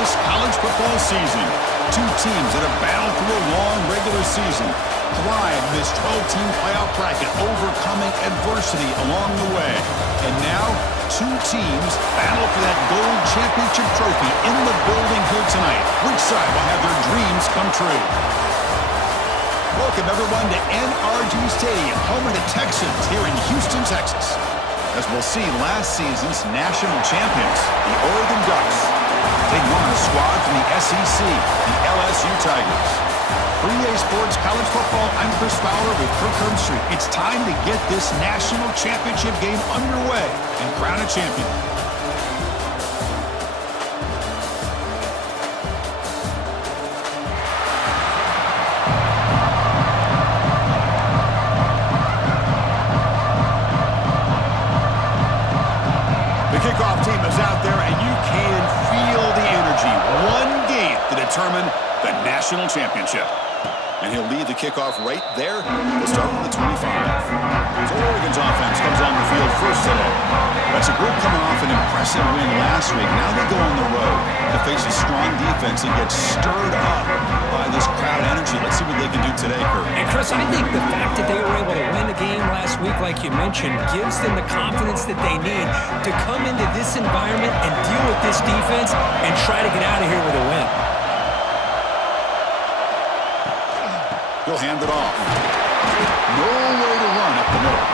this college football season. Two teams that have battled through a long regular season, thrived in this 12-team playoff bracket, overcoming adversity along the way. And now, two teams battle for that gold championship trophy in the building here tonight. Which side will have their dreams come true? Welcome, everyone, to NRG Stadium, home of the Texans here in Houston, Texas. As we'll see last season's national champions, the Oregon Ducks, taking on a squad from the SEC, the LSU Tigers. For EA Sports College Football, I'm Chris Fowler with Kirk Herbstreit. It's time to get this national championship game underway and crown a champion. Kickoff team is out there, and you can feel the energy. One game to determine the national championship. And he'll lead the kickoff right there. We'll start from the 25. So Oregon's offense comes on the field first today. That's a group coming off an impressive win last week. Now they go on the road to face a strong defense and get stirred up by this crowd energy. Let's see what they can do today, Kurt. And Chris, I think the fact that they were able to win the game last week, like you mentioned, gives them the confidence that they need to come into this environment and deal with this defense and try to get out of here with a win. He'll hand it off. No way to run up the middle.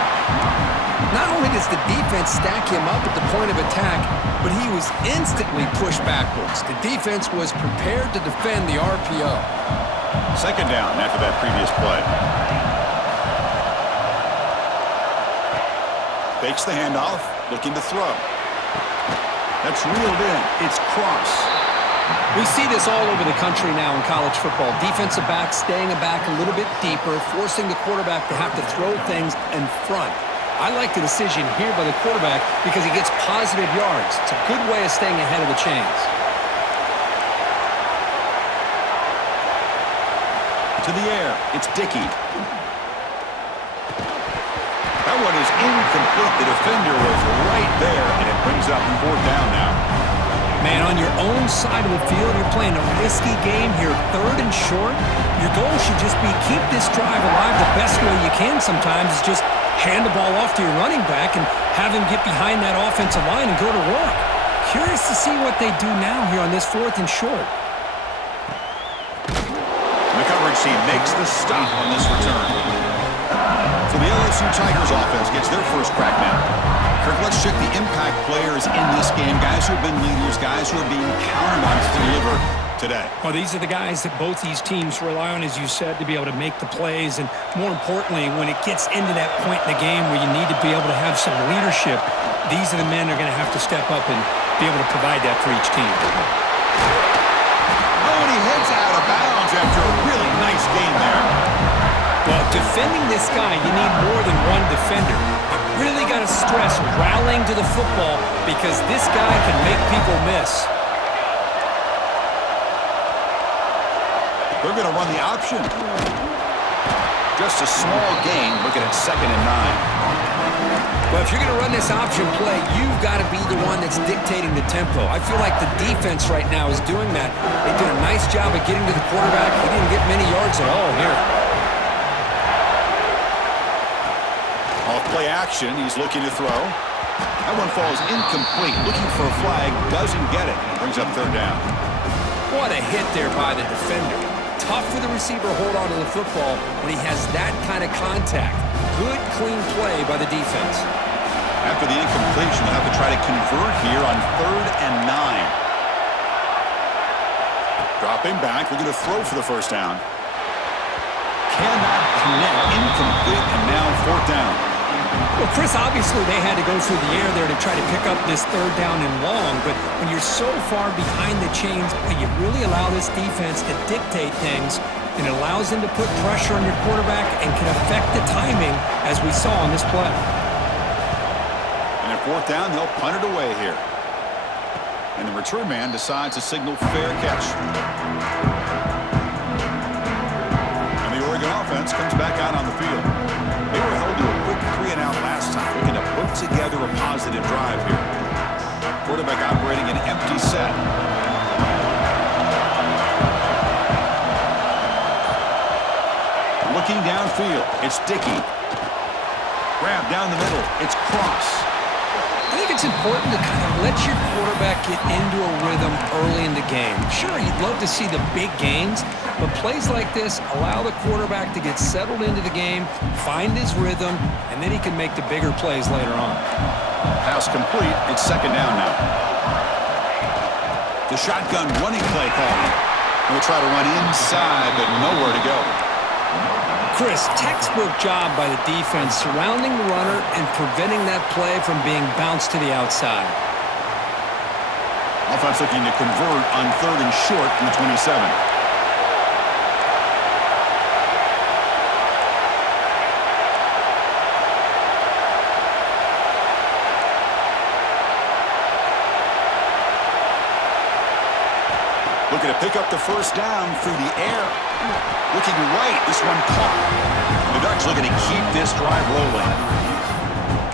Not only does the defense stack him up at the point of attack, but he was instantly pushed backwards. The defense was prepared to defend the RPO. Second down after that previous play. Fakes the handoff, looking to throw. That's reeled in. It's Cross. We see this all over the country now in college football. Defensive backs staying back a little bit deeper, forcing the quarterback to have to throw things in front. I like the decision here by the quarterback because he gets positive yards. It's a good way of staying ahead of the chains. To the air, it's Dickey. That one is incomplete. The defender was right there, and it brings up fourth down now. Man, on your own side of the field, you're playing a risky game here, third and short. Your goal should just be keep this drive alive the best way you can sometimes is just hand the ball off to your running back and have him get behind that offensive line and go to work. Curious to see what they do now here on this fourth and short. The coverage team makes the stop on this return. So the LSU Tigers offense gets their first crack now. Kirk, let's check the impact players in this game. Guys who have been leaders, guys who are being counted on to deliver today. Well, these are the guys that both these teams rely on, as you said, to be able to make the plays. And more importantly, when it gets into that point in the game where you need to be able to have some leadership, these are the men that are going to have to step up and be able to provide that for each team. Oh, and he heads out of bounds after a really nice game there. Well, defending this guy, you need more than one defender. You really got to stress rallying to the football because this guy can make people miss. They're going to run the option. Just a small gain, looking at 2nd and 9. Well, if you're going to run this option play, you've got to be the one that's dictating the tempo. I feel like the defense right now is doing that. They did a nice job of getting to the quarterback. He didn't get many yards at all here. Off play action, he's looking to throw. That one falls incomplete. Looking for a flag, doesn't get it. Brings up third down. What a hit there by the defender. Tough for the receiver to hold on to the football when he has that kind of contact. Good, clean play by the defense. After the incompletion, they'll have to try to convert here on 3rd and 9. Dropping back, looking to throw for the first down. Cannot connect, incomplete, and now 4th down. Well, Chris, obviously they had to go through the air there to try to pick up this 3rd down and long, but when you're so far behind the chains, you really allow this defense to dictate things, and it allows them to put pressure on your quarterback and can affect the timing, as we saw on this play. And at 4th down, they'll punt it away here. And the return man decides to signal fair catch. And the Oregon offense comes back out on the field. They were held to a quick 3-and-out last time, looking to put together a positive drive here. Quarterback operating an empty set. field. It's Dickey. Grab down the middle. It's Cross. I think it's important to kind of let your quarterback get into a rhythm early in the game. Sure, you'd love to see the big gains, but plays like this allow the quarterback to get settled into the game, find his rhythm, and then he can make the bigger plays later on. Pass complete. It's second down now. The shotgun running play call. We'll try to run inside, but nowhere to go. Chris, textbook job by the defense surrounding the runner and preventing that play from being bounced to the outside. Offense looking to convert on third and short from the 27. Looking to pick up the first down through the air. Looking right, this one caught. The Ducks looking to keep this drive rolling.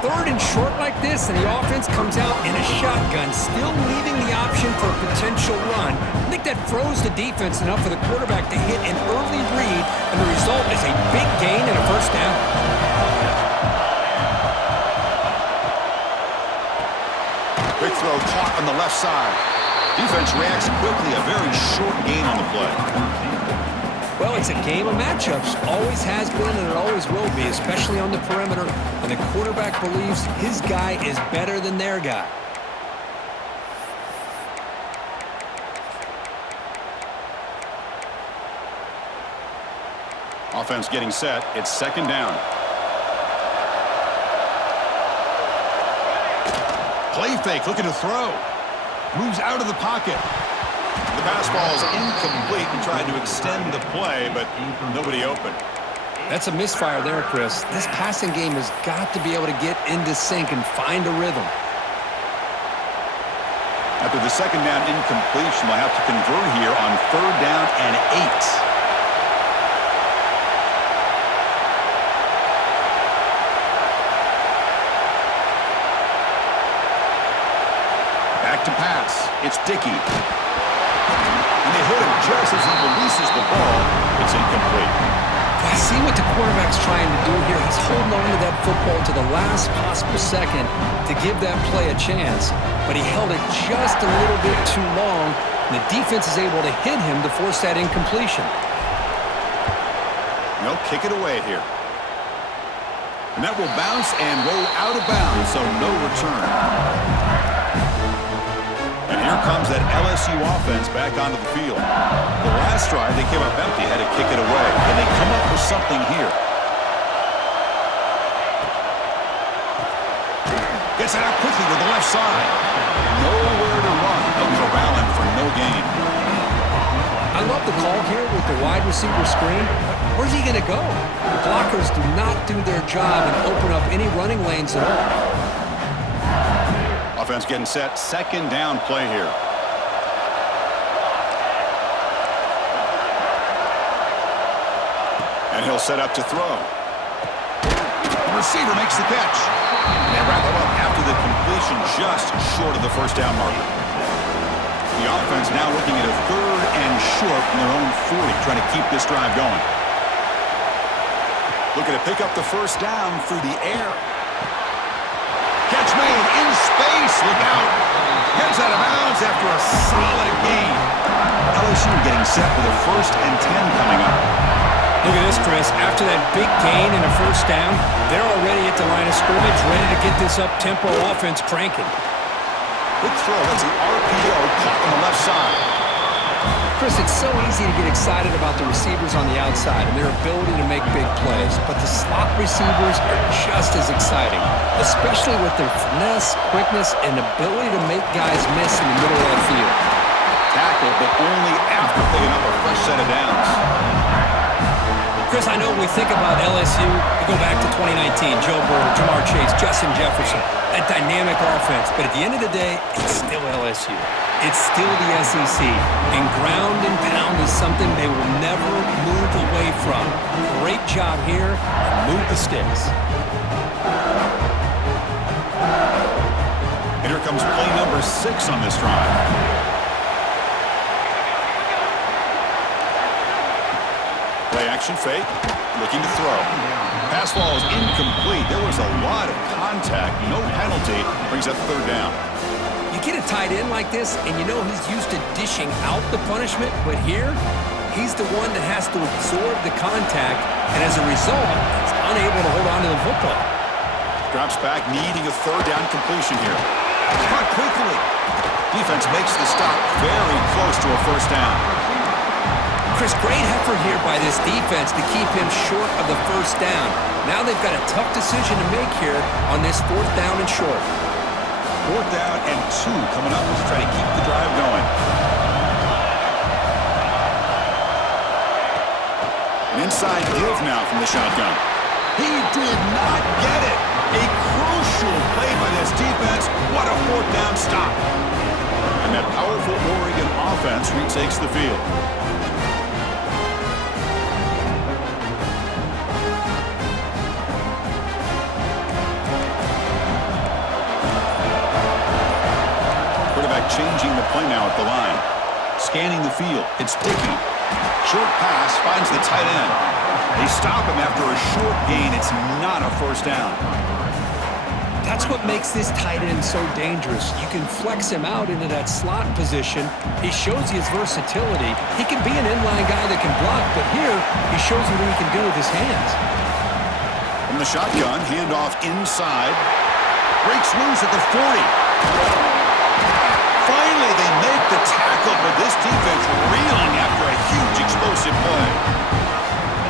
Third and short like this, and the offense comes out in a shotgun, still leaving the option for a potential run. I think that throws the defense enough for the quarterback to hit an early read, and the result is a big gain and a first down. Quick throw caught on the left side. Defense reacts quickly, a very short gain on the play. Well, it's a game of matchups. Always has been and it always will be, especially on the perimeter when the quarterback believes his guy is better than their guy. Offense getting set. It's second down. Play fake, looking to throw. Moves out of the pocket. The pass ball is incomplete and tried to extend the play, but nobody open. That's a misfire there, Chris. This passing game has got to be able to get into sync and find a rhythm. After the second down incompletion, they'll have to convert here on third down and 8. To pass. It's Dickey. And they hit him just as he releases the ball. It's incomplete. I see what the quarterback's trying to do here. He's holding on to that football to the last possible second to give that play a chance. But he held it just a little bit too long, and the defense is able to hit him to force that incompletion. They'll kick it away here. And that will bounce and roll out of bounds, so no return. And here comes that LSU offense back onto the field. The last drive, they came up empty, had to kick it away. And they come up with something here. Gets it out quickly to the left side. Nowhere to run. They'll corral him for no gain. I love the call here with the wide receiver screen. Where's he going to go? The blockers do not do their job and open up any running lanes at all. Offense getting set. Second down play here. And he'll set up to throw. The receiver makes the catch. And they wrap it up after the completion just short of the first down marker. The offense now looking at a third and short from their own 40, trying to keep this drive going. Looking to pick up the first down through the air. Catch made in space. Look out. Heads out of bounds after a solid gain. LSU getting set for the first and 10 coming up. Look at this, Chris. After that big gain and a first down, they're already at the line of scrimmage, ready to get this up-tempo offense cranking. Good throw. That's an RPO caught on the left side. Chris, it's so easy to get excited about the receivers on the outside and their ability to make big plays, but the slot receivers are just as exciting, especially with their finesse, quickness, and ability to make guys miss in the middle of that field. Tackle, but only after picking up a fresh set of downs. Chris, I know when we think about LSU, we go back to 2019, Joe Burrow, Jamar Chase, Justin Jefferson, that dynamic offense. But at the end of the day, it's still LSU. It's still the SEC. And ground and pound is something they will never move away from. Great job here. Move the sticks. And here comes play number 6 on this drive. Play action. Action fake, looking to throw. Pass ball is incomplete. There was a lot of contact. No penalty. Brings up third down. You get a tight end like this, and you know he's used to dishing out the punishment, but here, he's the one that has to absorb the contact, and as a result, he's unable to hold on to the football. Drops back, needing a third down completion here. Caught quickly. Defense makes the stop very close to a first down. Chris, great effort here by this defense to keep him short of the first down. Now they've got a tough decision to make here on this fourth down and short. Fourth down and 2 coming up to try to keep the drive going. An inside give now from the shotgun. He did not get it. A crucial play by this defense. What a fourth down stop. And that powerful Oregon offense retakes the field. Quarterback changing the play now at the line. Scanning the field. It's Dickey. Short pass finds the tight end. They stop him after a short gain. It's not a first down. That's what makes this tight end so dangerous. You can flex him out into that slot position. He shows you his versatility. He can be an inline guy that can block, but here he shows you what he can do with his hands. From the shotgun, handoff inside. Breaks loose at the 40. Finally, they make the tackle, but this defense reeling after a huge explosive play.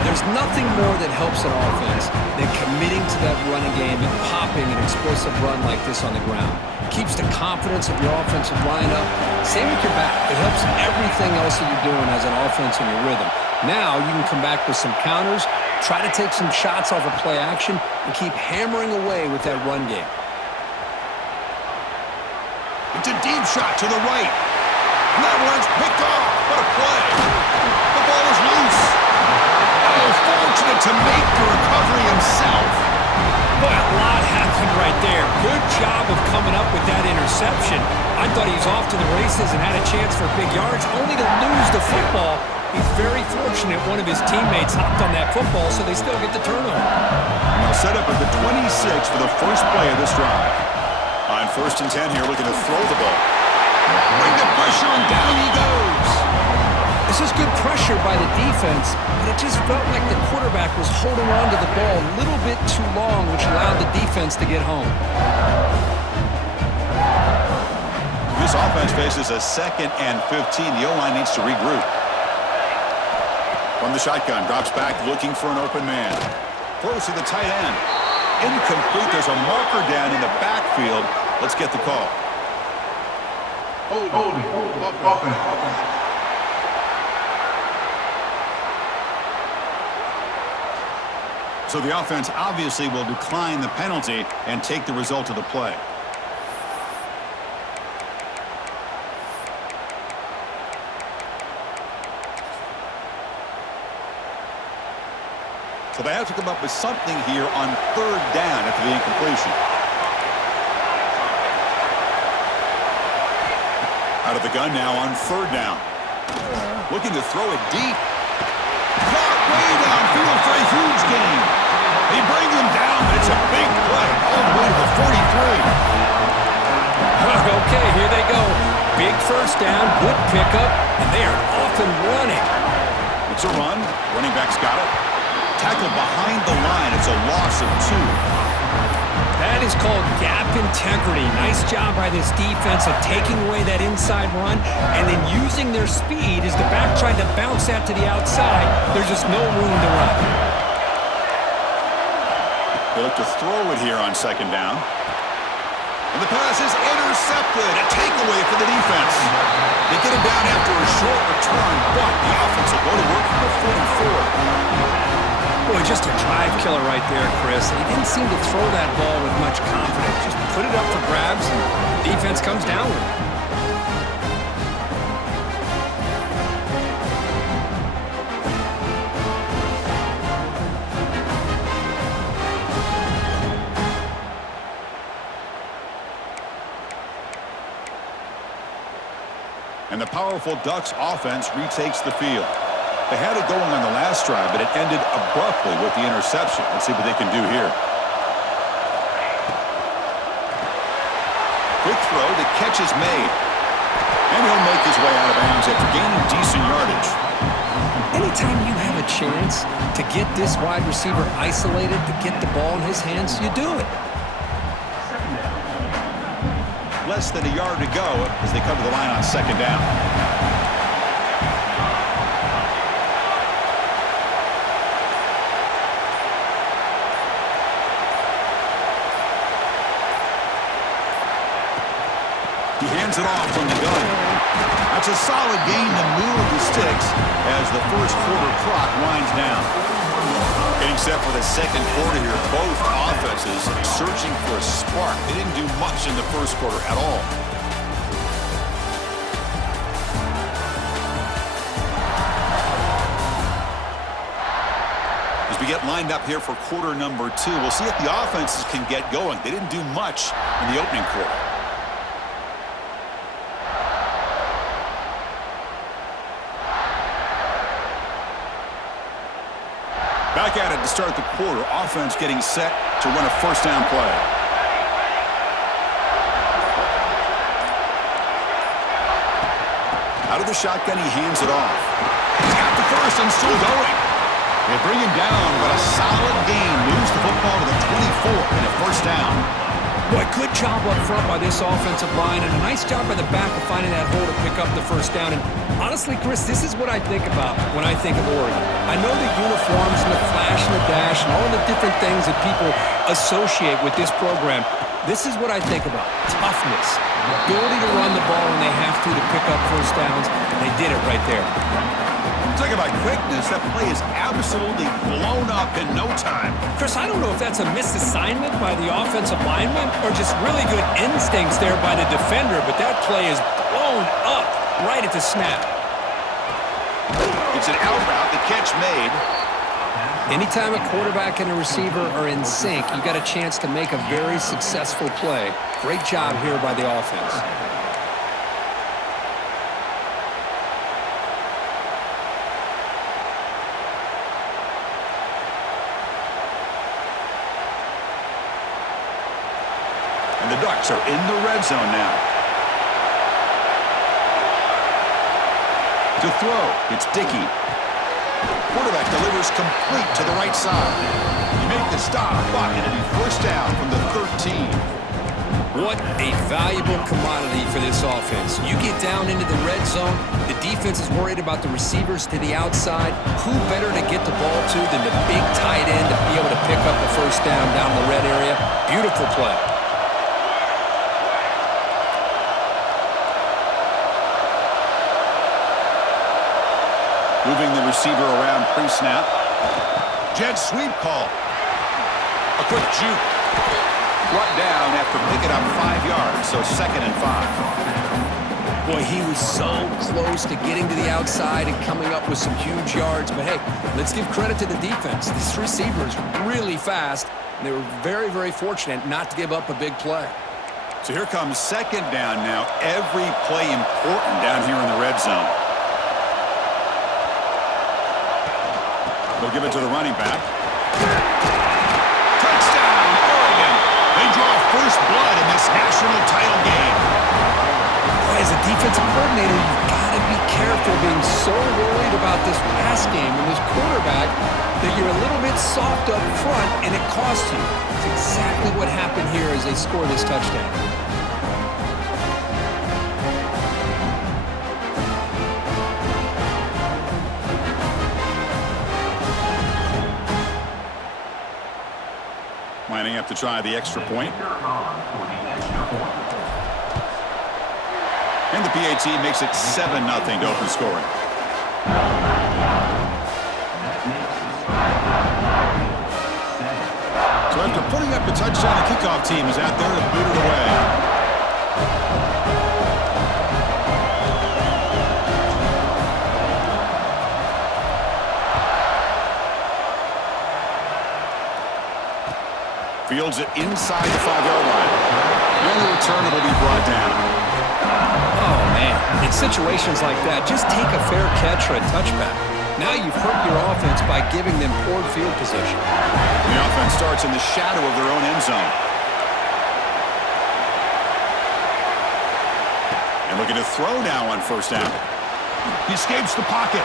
There's nothing more that helps an offense than committing to that running game and popping an explosive run like this on the ground. Keeps the confidence of your offensive lineup. Same with your back. It helps everything else that you're doing as an offense in your rhythm. Now you can come back with some counters, try to take some shots off of play action, and keep hammering away with that run game. It's a deep shot to the right. And that one's picked off. What a play. The ball is loose. Oh, fortunate to make the recovery himself. Boy, a lot happened right there. Good job of coming up with that interception. I thought he was off to the races and had a chance for big yards, only to lose the football. He's very fortunate one of his teammates hopped on that football, so they still get the turnover. And they'll set up at the 26 for the first play of this drive. On 1st and 10 here, looking to throw the ball. Bring the pressure, and down he goes. This is good pressure by the defense, but it just felt like the quarterback was holding on to the ball a little bit too long, which allowed the defense to get home. This offense faces a 2nd and 15. The O-line needs to regroup. From the shotgun, drops back, looking for an open man. Throws to the tight end. Incomplete. There's a marker down in the backfield. Let's get the call. Holding. Offense. So the offense obviously will decline the penalty and take the result of the play. So they have to come up with something here on 3rd down after the incompletion. Out of the gun now on 3rd down. Looking to throw it deep. Caught way downfield for a huge gain. They bring him down, but it's a big play all the way to the 43. Okay, here they go. Big first down, good pickup, and they are off and running. It's a run. Running back's got it. Tackled behind the line. It's a loss of 2. That is called gap integrity. Nice job by this defense of taking away that inside run and then using their speed as the back tried to bounce that to the outside. There's just no room to run. They look to throw it here on 2nd down. And the pass is intercepted. A takeaway for the defense. They get him down after a short return, but the offense will go to work from the 44. Boy, just a drive killer right there, Chris. He didn't seem to throw that ball with much confidence. Just put it up for grabs, and the defense comes down with it. And the powerful Ducks offense retakes the field. They had it going on the last drive, but it ended abruptly with the interception. Let's see what they can do here. Quick throw, the catch is made. And he'll make his way out of bounds after gaining decent yardage. Anytime you have a chance to get this wide receiver isolated, to get the ball in his hands, you do it. Less than a yard to go as they come to the line on second down. He hands it off from the gun. That's a solid gain to move the sticks as the first quarter clock winds down. Getting set for the second quarter here. Both offenses searching for a spark. They didn't do much in the first quarter at all. As we get lined up here for quarter number 2, we'll see if the offenses can get going. They didn't do much in the opening quarter. Back at it to start the quarter. Offense getting set to run a first down play. Out of the shotgun, he hands it off. He's got the first and still going. They bring him down, but a solid gain moves the football to the 24 and a first down. Boy, good job up front by this offensive line, and a nice job by the back of finding that hole to pick up the first down. And honestly, Chris, this is what I think about when I think of Oregon. I know the uniforms and the flash and the dash and all the different things that people associate with this program. This is what I think about. Toughness, ability to run the ball when they have to pick up first downs, and they did it right there. Talk about quickness. That play is absolutely blown up in no time. Chris, I don't know if that's a misassignment by the offensive lineman or just really good instincts there by the defender, but that play is blown up right at the snap. It's an out route, the catch made. Anytime a quarterback and a receiver are in sync, you got a chance to make a very successful play. Great job here by the offense. And the Ducks are in the red zone now. To throw, it's Dickey. Quarterback delivers complete to the right side. He made the stop, but it'll be first down from the 13. What a valuable commodity for this offense. You get down into the red zone, the defense is worried about the receivers to the outside. Who better to get the ball to than the big tight end to be able to pick up the first down down the red area? Beautiful play. Moving the receiver around pre-snap. Jet sweep call. A quick juke. Brought down after picking up 5 yards, so 2nd and 5. Boy, he was so close to getting to the outside and coming up with some huge yards. But, hey, let's give credit to the defense. These receivers really fast, and they were very, very fortunate not to give up a big play. So here comes second down now. Every play important down here in the red zone. They'll give it to the running back. Touchdown, Oregon! They draw first blood in this national title game. Boy, as a defensive coordinator, you've got to be careful being so worried about this pass game and this quarterback that you're a little bit soft up front and it costs you. It's exactly what happened here as they score this touchdown. Lining up to try the extra point. And the PAT makes it 7-0 to open scoring. So after putting up a touchdown, the kickoff team is out there to boot it away. Fields it inside the 5-yard line. And the return will be brought down. Oh, man. In situations like that, just take a fair catch or a touchback. Now you've hurt your offense by giving them poor field position. The offense starts in the shadow of their own end zone. And looking to throw now on first down. He escapes the pocket.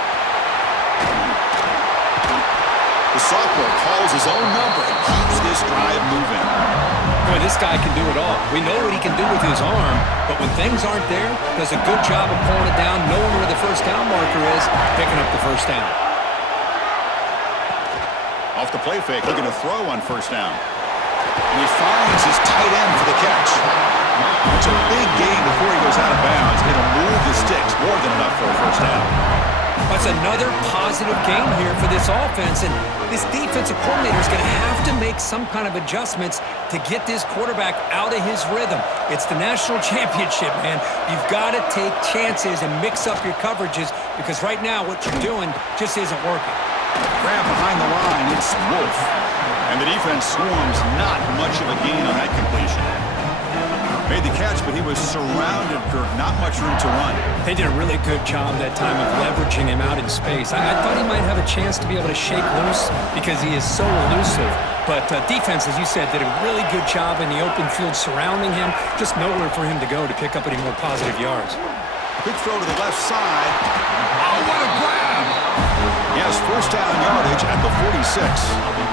The sophomore calls his own number and keeps this drive moving. Boy, this guy can do it all. We know what he can do with his arm, but when things aren't there, does a good job of pulling it down, knowing where the first down marker is, picking up the first down. Off the play fake, looking to throw on first down. And he finds his tight end for the catch. It's a big gain before he goes out of bounds. It'll move the sticks more than enough for a first down. That's another positive game here for this offense, and this defensive coordinator is going to have to make some kind of adjustments to get this quarterback out of his rhythm. It's the national championship, man. You've got to take chances and mix up your coverages because right now what you're doing just isn't working. Grab behind the line, it's Wolf. And the defense swarms, not much of a gain on that completion. Made the catch, but he was surrounded, Kirk. Not much room to run. They did a really good job that time of leveraging him out in space. I thought he might have a chance to be able to shake loose because he is so elusive. But defense, as you said, did a really good job in the open field surrounding him. Just nowhere for him to go to pick up any more positive yards. Quick throw to the left side. Oh, what a grab! He has first down yardage at the 46.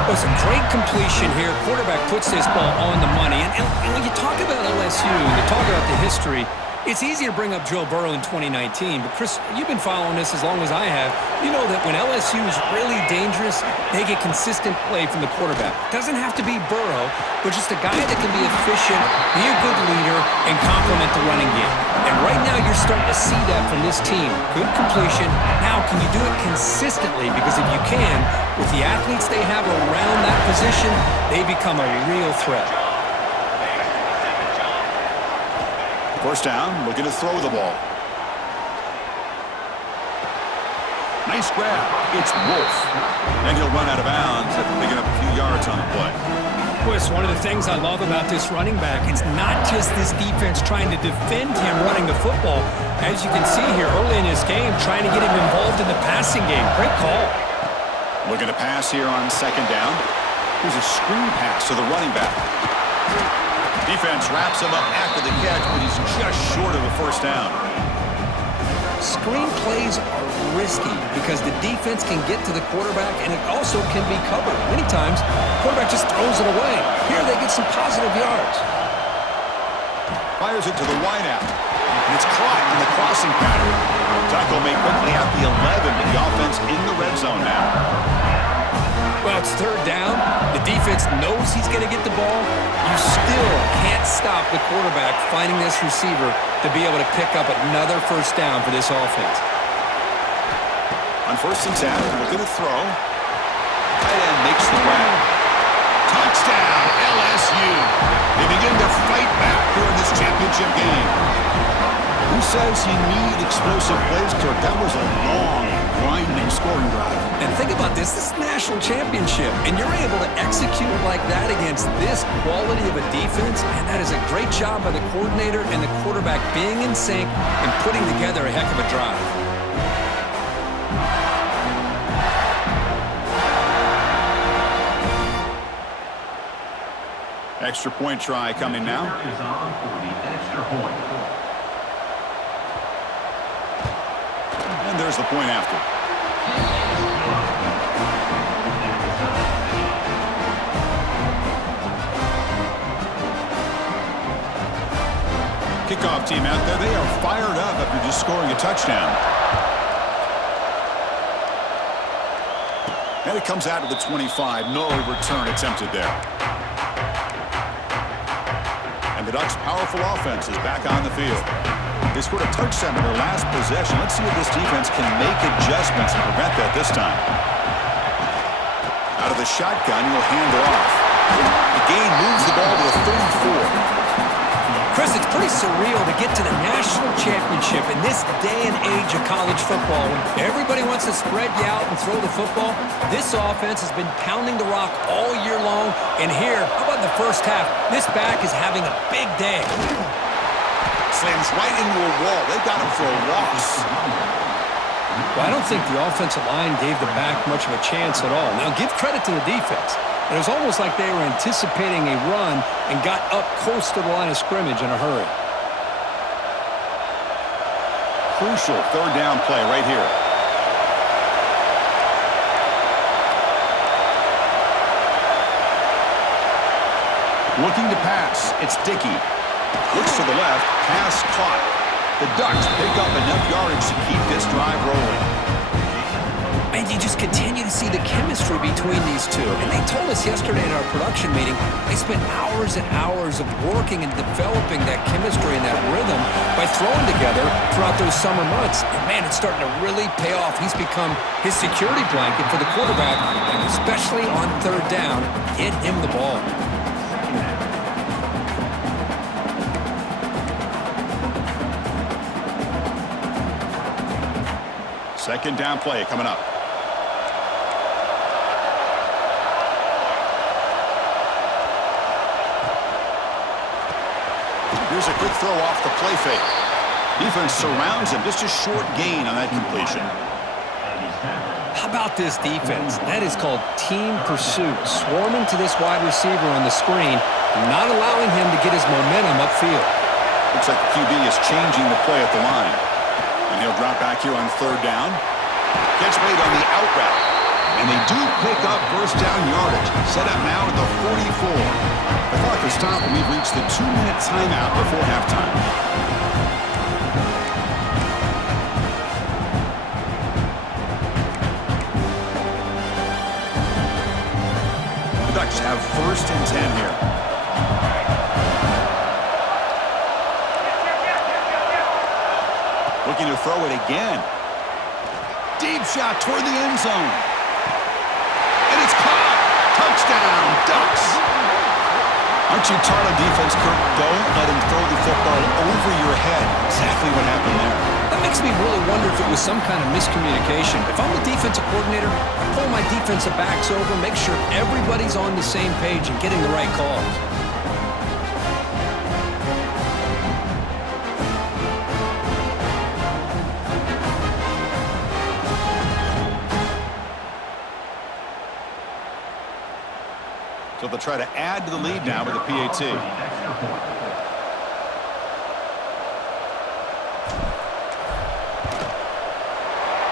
It was a great completion here. Quarterback puts this ball on the money. And when you talk about LSU, you talk about the history, it's easy to bring up Joe Burrow in 2019. But, Chris, you've been following this as long as I have. You know that when LSU is really dangerous, they get consistent play from the quarterback. Doesn't have to be Burrow, but just a guy that can be efficient, be a good leader, and complement the running game. And right now you're starting to see that from this team. Good completion. Now, can you do it consistently? Because if you can, with the athletes they have around that position, they become a real threat. First down, looking to throw the ball. Nice grab. It's Wolf. And he'll run out of bounds after picking up a few yards on the play. Chris, one of the things I love about this running back, it's not just this defense trying to defend him running the football. As you can see here early in his game, trying to get him involved in the passing game. Great call. Looking to pass here on second down. Here's a screen pass to the running back. Defense wraps him up after the catch, but he's just short of a first down. Screen plays are risky because the defense can get to the quarterback and it also can be covered. Many times, the quarterback just throws it away. Here they get some positive yards. Fires it to the wideout. And it's caught in the crossing pattern. Tackle made quickly at the 11, but the offense in the red zone now. Well, it's third down. The defense knows he's going to get the ball. You still can't stop the quarterback finding this receiver to be able to pick up another first down for this offense. On first and 10, looking to throw. Tight end makes the grab. Touchdown, LSU. They begin to fight back here in this championship game. Who says you need explosive plays, Kirk? That was a long, grinding scoring drive. And think about this. This is a national championship, and you're able to execute like that against this quality of a defense, and that is a great job by the coordinator and the quarterback being in sync and putting together a heck of a drive. Extra point try coming now. And there's the point after. Kickoff team out there, they are fired up after just scoring a touchdown. And it comes out to the 25. No return attempted there. And the Ducks' powerful offense is back on the field. They scored a touchdown in their last possession. Let's see if this defense can make adjustments and prevent that this time. Out of the shotgun, he'll hand it off. The gain moves the ball to the 34. Chris, it's pretty surreal to get to the national championship in this day and age of college football when everybody wants to spread you out and throw the football. This offense has been pounding the rock all year long, and here, how about the first half? This back is having a big day. Slams right into a wall. They got him for a loss. Well, I don't think the offensive line gave the back much of a chance at all. Now, give credit to the defense. It was almost like they were anticipating a run and got up close to the line of scrimmage in a hurry. Crucial third down play right here. Looking to pass. It's Dickey. Looks to the left. Pass caught. The Ducks pick up enough yardage to keep this drive rolling. And you just continue to see the chemistry between these two. And they told us yesterday at our production meeting, they spent hours and hours of working and developing that chemistry and that rhythm by throwing together throughout those summer months. And man, it's starting to really pay off. He's become his security blanket for the quarterback, and especially on third down, get him the ball. Second down play coming up. Here's a quick throw off the play fake. Defense surrounds him. Just a short gain on that completion. How about this defense? That is called team pursuit. Swarming to this wide receiver on the screen, not allowing him to get his momentum upfield. Looks like the QB is changing the play at the line. And he'll drop back here on third down. Catch made on the out route. And they do pick up first down yardage. Set up now at the 44. The clock is stopped and we've reached the 2-minute timeout before halftime. The Ducks have first and 10 here. Looking to throw it again. Deep shot toward the end zone. And it's caught. Touchdown, Ducks. Aren't you tired of defense, Kirk? Don't let him throw the football over your head. Exactly what happened there. That makes me really wonder if it was some kind of miscommunication. If I'm the defensive coordinator, I pull my defensive backs over, make sure everybody's on the same page and getting the right calls. So they'll try to add to the lead now with a PAT.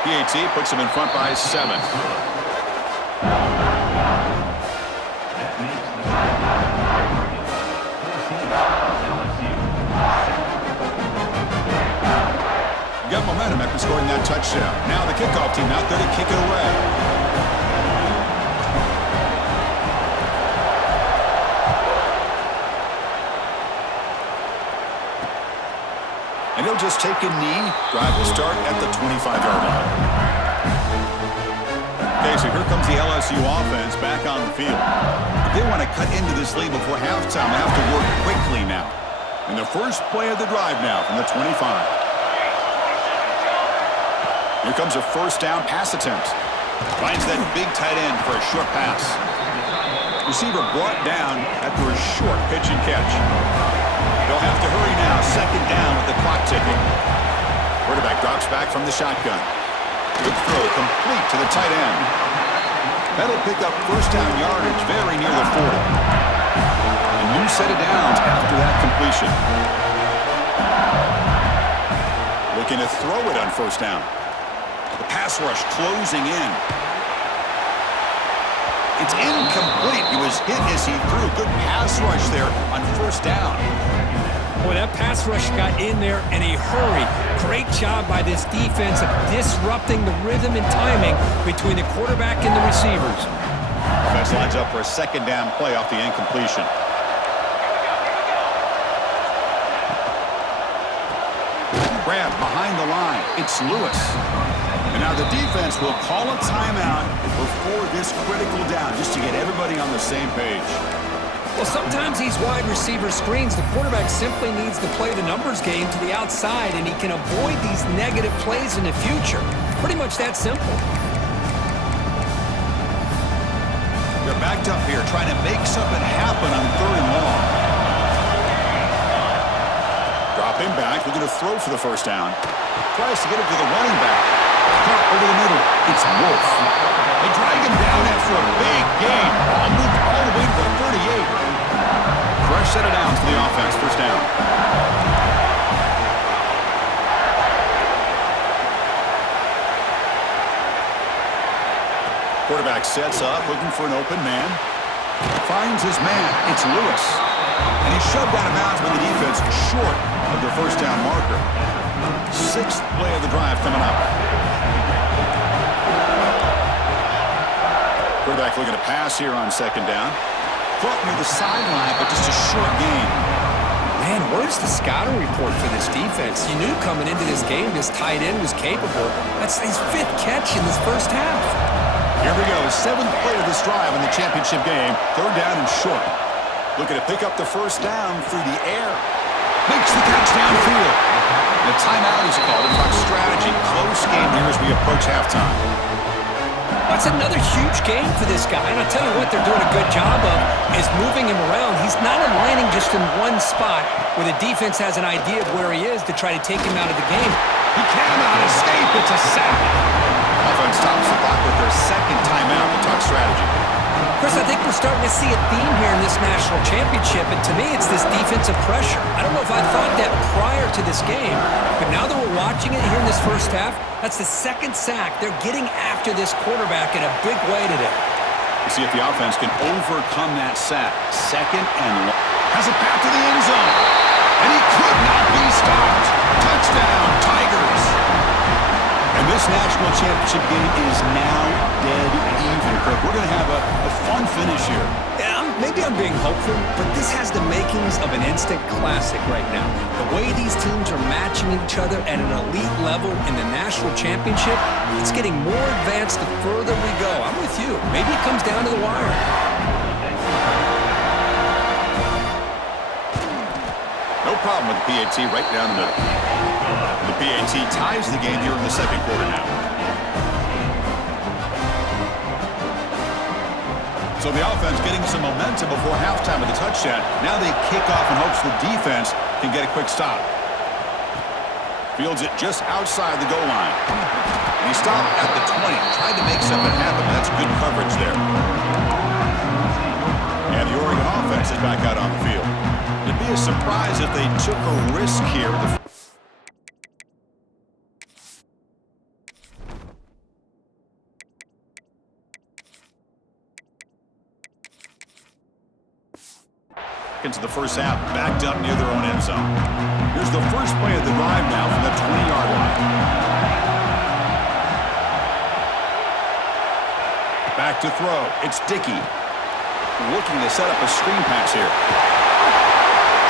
PAT puts them in front by 7. Got momentum after scoring that touchdown. Now the kickoff team out there to kick it away. And he'll just take a knee. Drive will start at the 25-yard line. Okay, so here comes the LSU offense back on the field. If they want to cut into this lead before halftime, they have to work quickly now. And the first play of the drive now from the 25. Here comes a first down pass attempt. Finds that big tight end for a short pass. Receiver brought down after a short pitch and catch. They'll have to hurry now. Second down with the clock ticking. Quarterback drops back from the shotgun. Good throw, complete to the tight end. That'll pick up first down yardage very near the 40. A new set of downs after that completion. Looking to throw it on first down. The pass rush closing in. It's incomplete. He was hit as he threw. Good pass rush there on first down. Boy, that pass rush got in there in a hurry. Great job by this defense of disrupting the rhythm and timing between the quarterback and the receivers. Offense lines up for a second down play off the incompletion. Grab behind the line. It's Lewis. And now the defense will call a timeout before this critical down just to get everybody on the same page. Well, sometimes these wide receiver screens, the quarterback simply needs to play the numbers game to the outside, and he can avoid these negative plays in the future. Pretty much that simple. They're backed up here trying to make something happen on third and long. Dropping back, looking to throw for the first down. Tries to get it to the running back. Caught over the middle. It's Wolf. They drag him down after a big gain. Ball moved all the way to the 38. Fresh set of downs to the offense. First down. Quarterback sets up, looking for an open man. Finds his man. It's Lewis. And he's shoved out of bounds by the defense short of the first down marker. Sixth play of the drive coming up. Quarterback looking to pass here on second down. Caught near the sideline, but just a short gain. Man, where's the scouting report for this defense? You knew coming into this game this tight end was capable. That's his fifth catch in this first half. Here we go, seventh play of this drive in the championship game. Third down and short. Looking to pick up the first down through the air. Makes the catch downfield. The timeout is called to talk strategy. Close game here as we approach halftime. That's another huge game for this guy. And I'll tell you what they're doing a good job of is moving him around. He's not aligning just in one spot where the defense has an idea of where he is to try to take him out of the game. He cannot escape. It's a sack. Offense stops the clock with their second timeout to talk strategy. Chris, I think we're starting to see a theme here in this national championship, and to me, it's this defensive pressure. I don't know if I thought that prior to this game, but now that we're watching it here in this first half, that's the second sack. They're getting after this quarterback in a big way today. We'll see if the offense can overcome that sack. Second and long. Has a path to the end zone, and he could not be stopped. Touchdown, Tigers. And this national championship game is now dead even, Kirk. We're going to have a fun finish here. Yeah, maybe I'm being hopeful, but this has the makings of an instant classic right now. The way these teams are matching each other at an elite level in the national championship, it's getting more advanced the further we go. I'm with you. Maybe it comes down to the wire. No problem with the PAT right down the middle. The PAT ties the game here in the second quarter now. So the offense getting some momentum before halftime with the touchdown. Now they kick off in hopes the defense can get a quick stop. Fields it just outside the goal line. And he stopped at the 20. Tried to make something happen, but that's good coverage there. And the Oregon offense is back out on the field. It'd be a surprise if they took a risk here. Into the first half, backed up near their own end zone. Here's the first play of the drive now from the 20-yard line. Back to throw. It's Dickey. Looking to set up a screen pass here.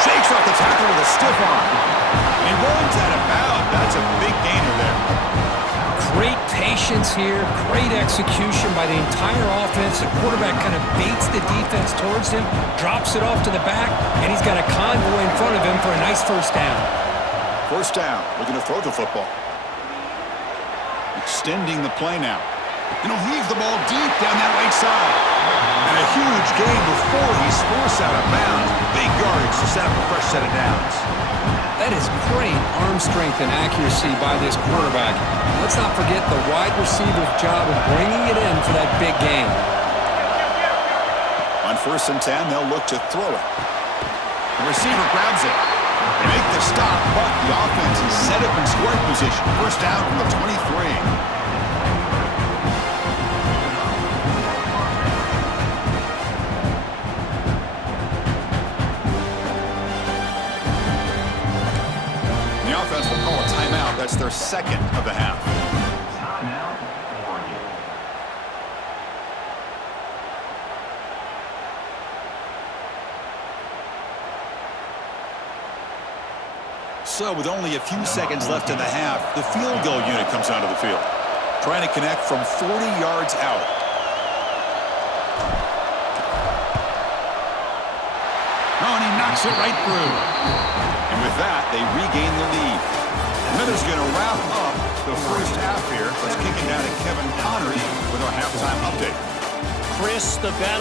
Shakes off the tackle with a stiff arm. And he runs out of bounds. That's a big gainer there. Great patience here, great execution by the entire offense. The quarterback kind of baits the defense towards him, drops it off to the back, and he's got a convoy in front of him for a nice first down. First down, looking to throw the football. Extending the play now. And he'll heave the ball deep down that right side. And a huge gain before he's forced out of bounds. Big yardage to set up a fresh set of downs. That is great arm strength and accuracy by this quarterback. Let's not forget the wide receiver's job of bringing it in for that big gain. On 1st and 10, they'll look to throw it. The receiver grabs it. They make the stop, but the offense is set up in scoring position. First down from the 23. Will call a timeout. That's their second of the half. So with only a few seconds left in the half, the field goal unit comes onto the field, trying to connect from 40 yards out. Oh, and he knocks it right through. And with that, they regain the lead. And that is going to wrap up the first half here. Let's kick it down to Kevin Connors with our halftime update. Chris, the battle